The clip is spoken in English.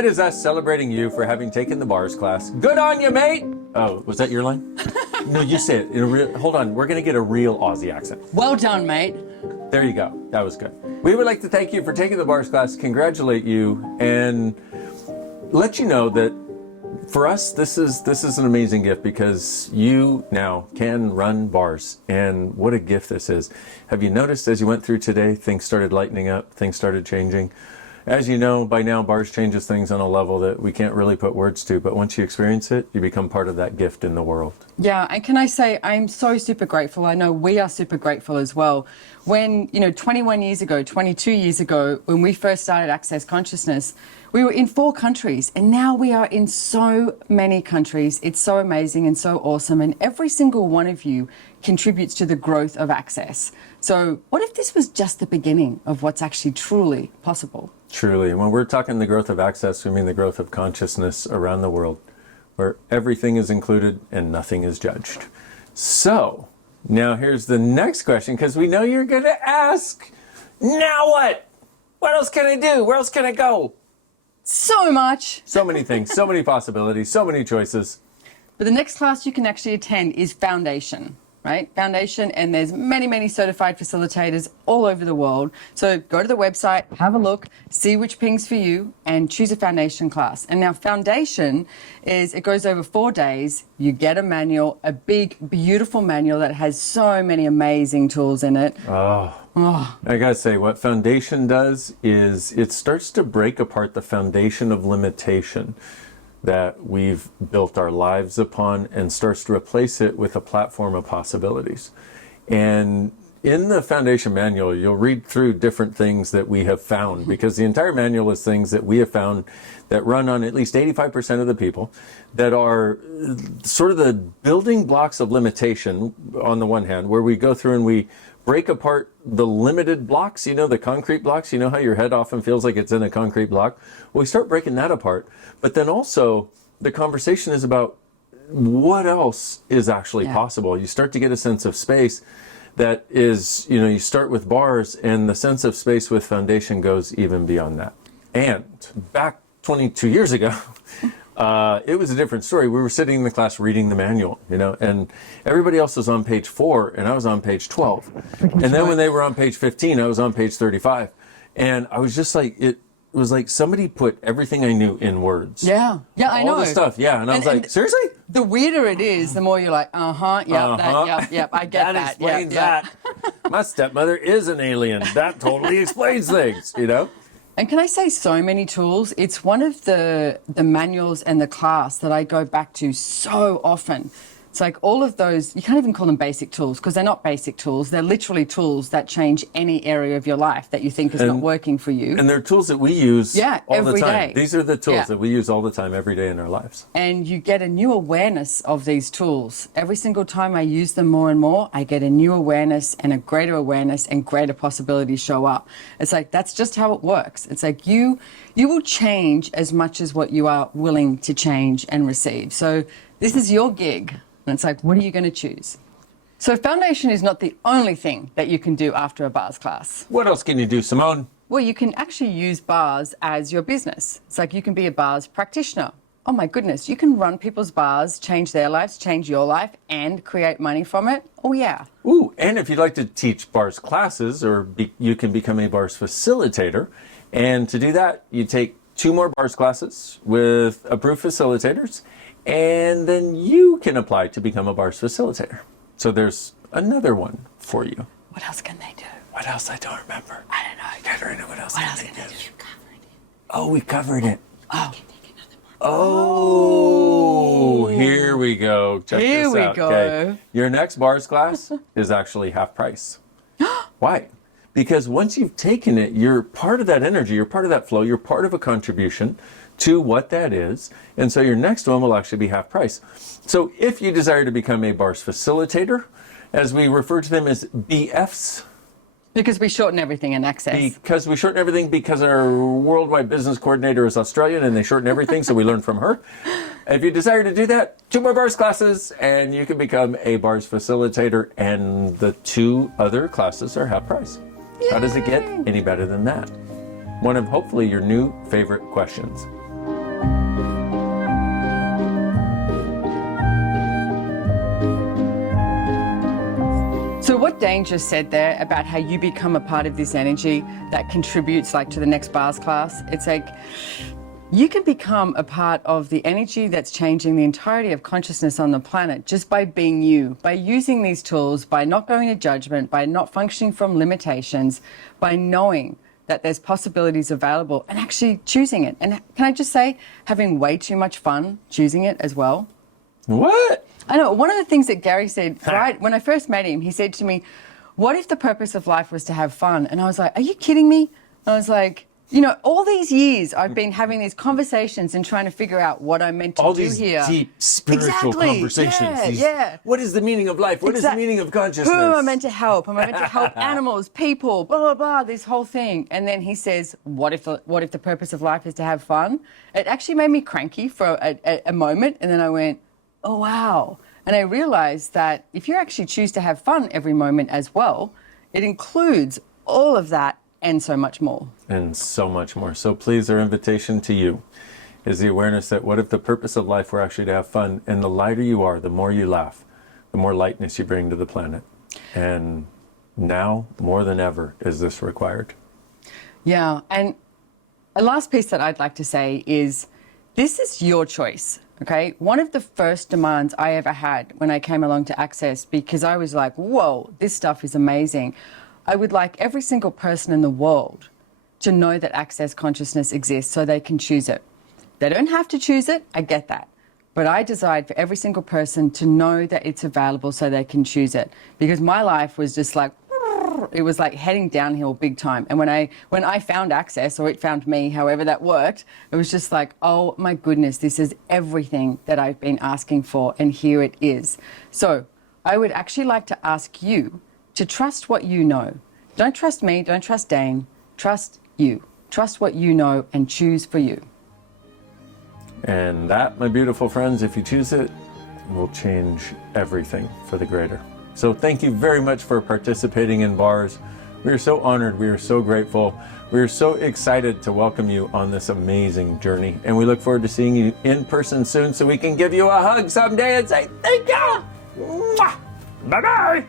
That is us celebrating you for having taken the bars class. Good on you, mate. Oh, was that your line? No, you say it in a real, hold on, we're gonna get a real Aussie accent. Well done, mate. There you go, that was good. We would like to thank you for taking the bars class, congratulate you, and let you know that for us, this is an amazing gift because you now can run bars, and what a gift this is. Have you noticed as you went through today, things started lightening up, things started changing? As you know, by now, bars changes things on a level that we can't really put words to, but once you experience it, you become part of that gift in the world. Yeah, and can I say, I'm so super grateful. I know we are super grateful as well. When, 21 years ago, 22 years ago, when we first started Access Consciousness, we were in 4 countries, and now we are in so many countries. It's so amazing and so awesome, and every single one of you contributes to the growth of Access. So what if this was just the beginning of what's actually truly possible? Truly. And when we're talking the growth of Access, we mean the growth of consciousness around the world, where everything is included and nothing is judged. So now here's the next question, because we know you're going to ask, now what? What else can I do? Where else can I go? So much. So many things, so many possibilities, so many choices. But the next class you can actually attend is Foundation, right? Foundation, and there's many, many certified facilitators all over the world. So go to the website, have a look, see which pings for you, and choose a Foundation class. And now Foundation it goes over 4 days. You get a manual, a big, beautiful manual that has so many amazing tools in it. I gotta say, what Foundation does is it starts to break apart the foundation of limitation that we've built our lives upon and starts to replace it with a platform of possibilities. And in the Foundation manual, you'll read through different things that we have found, because the entire manual is things that we have found that run on at least 85% of the people, that are sort of the building blocks of limitation on the one hand, where we go through and we break apart the limited blocks, the concrete blocks. You know how your head often feels like it's in a concrete block? Well, we start breaking that apart. But then also the conversation is about what else is actually possible. You start to get a sense of space that is, you start with bars, and the sense of space with Foundation goes even beyond that. And back 22 years ago, it was a different story. We were sitting in the class reading the manual, and everybody else was on page 4 and I was on page 12. And then when they were on page 15, I was on page 35. And I was just like, it was like somebody put everything I knew in words. Yeah, I know. All the stuff, yeah. And I was like, seriously? The weirder it is, the more you're like, I get that. That explains that. My stepmother is an alien. That totally explains things, And can I say so many tools? It's one of the manuals and the class that I go back to so often. It's like all of those, you can't even call them basic tools, because they're not basic tools. They're literally tools that change any area of your life that you think is not working for you. And they're tools that we use all every the time. day. These are the tools that we use all the time, every day in our lives. And you get a new awareness of these tools. Every single time I use them more and more, I get a new awareness and greater possibilities show up. It's like, that's just how it works. It's like you will change as much as what you are willing to change and receive. So this is your gig. And it's like, what are you going to choose? So Foundation is not the only thing that you can do after a bars class. What else can you do, Simone? Well, you can actually use bars as your business. It's like you can be a bars practitioner. Oh my goodness, you can run people's bars, change their lives, change your life, and create money from it. Oh yeah. Ooh, and if you'd like to teach bars classes, you can become a bars facilitator. And to do that, you take 2 more bars classes with approved facilitators, and then you can apply to become a bars facilitator. So there's another one for you. What else can they do? What else? I don't remember. I don't know. Katerina, what else can they do? You covered it. Oh, we covered it. Oh. Oh, here we go. Check Here this we out. go. Okay. Your next bars class is actually half price. Why? Because once you've taken it, you're part of that energy, you're part of that flow, you're part of a contribution to what that is. And so your next one will actually be half price. So if you desire to become a bars facilitator, as we refer to them as BFs, Because we shorten everything in Access. because we shorten everything, because our worldwide business coordinator is Australian and they shorten everything, so we learn from her. If you desire to do that, 2 more bars classes and you can become a bars facilitator, and the 2 other classes are half price. How does it get any better than that? One of hopefully your new favorite questions. Dane just said there about how you become a part of this energy that contributes like to the next bars class, it's like you can become a part of the energy that's changing the entirety of consciousness on the planet just by being you, by using these tools, by not going to judgment, by not functioning from limitations, by knowing that there's possibilities available and actually choosing it. And can I just say, having way too much fun choosing it as well? What? I know. One of the things that Gary said, right, when I first met him, he said to me, what if the purpose of life was to have fun? And I was like, are you kidding me? I was like, you know, all these years I've been having these conversations and trying to figure out what I'm meant to All do these here. deep spiritual Exactly. conversations. Yeah. What is the meaning of life? What is the meaning of consciousness? Who am I meant to help? Am I meant to help animals, people, blah, blah, blah, this whole thing. And then he says, what if the purpose of life is to have fun? It actually made me cranky for a moment. And then I went, oh, wow. And I realized that if you actually choose to have fun every moment as well, it includes all of that and so much more. And so much more. So please, our invitation to you is the awareness that what if the purpose of life were actually to have fun? And the lighter you are, the more you laugh, the more lightness you bring to the planet. And now, more than ever, is this required. Yeah. And a last piece that I'd like to say is this is your choice. Okay. One of the first demands I ever had when I came along to Access, because I was like, whoa, this stuff is amazing. I would like every single person in the world to know that Access Consciousness exists so they can choose it. They don't have to choose it, I get that. But I desired for every single person to know that it's available so they can choose it. Because my life was just like, it was like heading downhill big time. And when I found Access, or it found me, however that worked, it was just like, oh my goodness, this is everything that I've been asking for, and here it is. So I would actually like to ask you to trust what you know. Don't trust me, don't trust Dane, trust you. Trust what you know and choose for you. And that, my beautiful friends, if you choose it, will change everything for the greater. So thank you very much for participating in BARS. We are so honored, we are so grateful, we are so excited to welcome you on this amazing journey. And we look forward to seeing you in person soon so we can give you a hug someday and say thank you. Mwah! Bye-bye.